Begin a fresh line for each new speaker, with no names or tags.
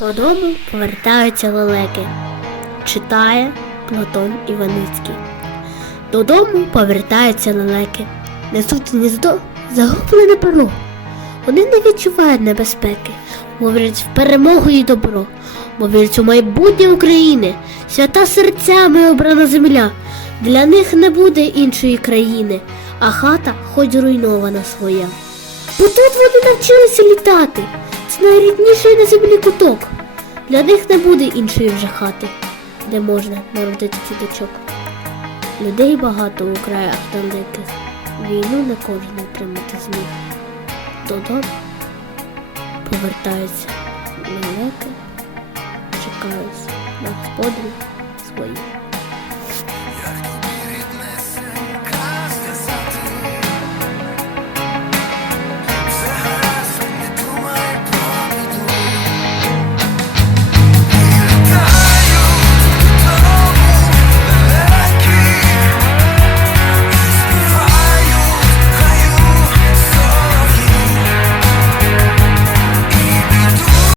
Додому повертаються лелеки. Читає Платон Іваницький. Додому повертаються лелеки. Несуть гніздо загублене перо. Вони не відчувають небезпеки, бо в перемогу і добро, бо вірять у майбутнє України, свята серцями обрана земля. Для них не буде іншої країни, а хата хоч руйнована своя. Бо тут вони навчилися літати. Найрідніший на землі куток. Для них не буде іншої вже хати, де можна народити діточок. Людей багато у краях далеких. Війну не кожен отримати зміг. Додому повертаються лелеки, чекають на господарів своїх.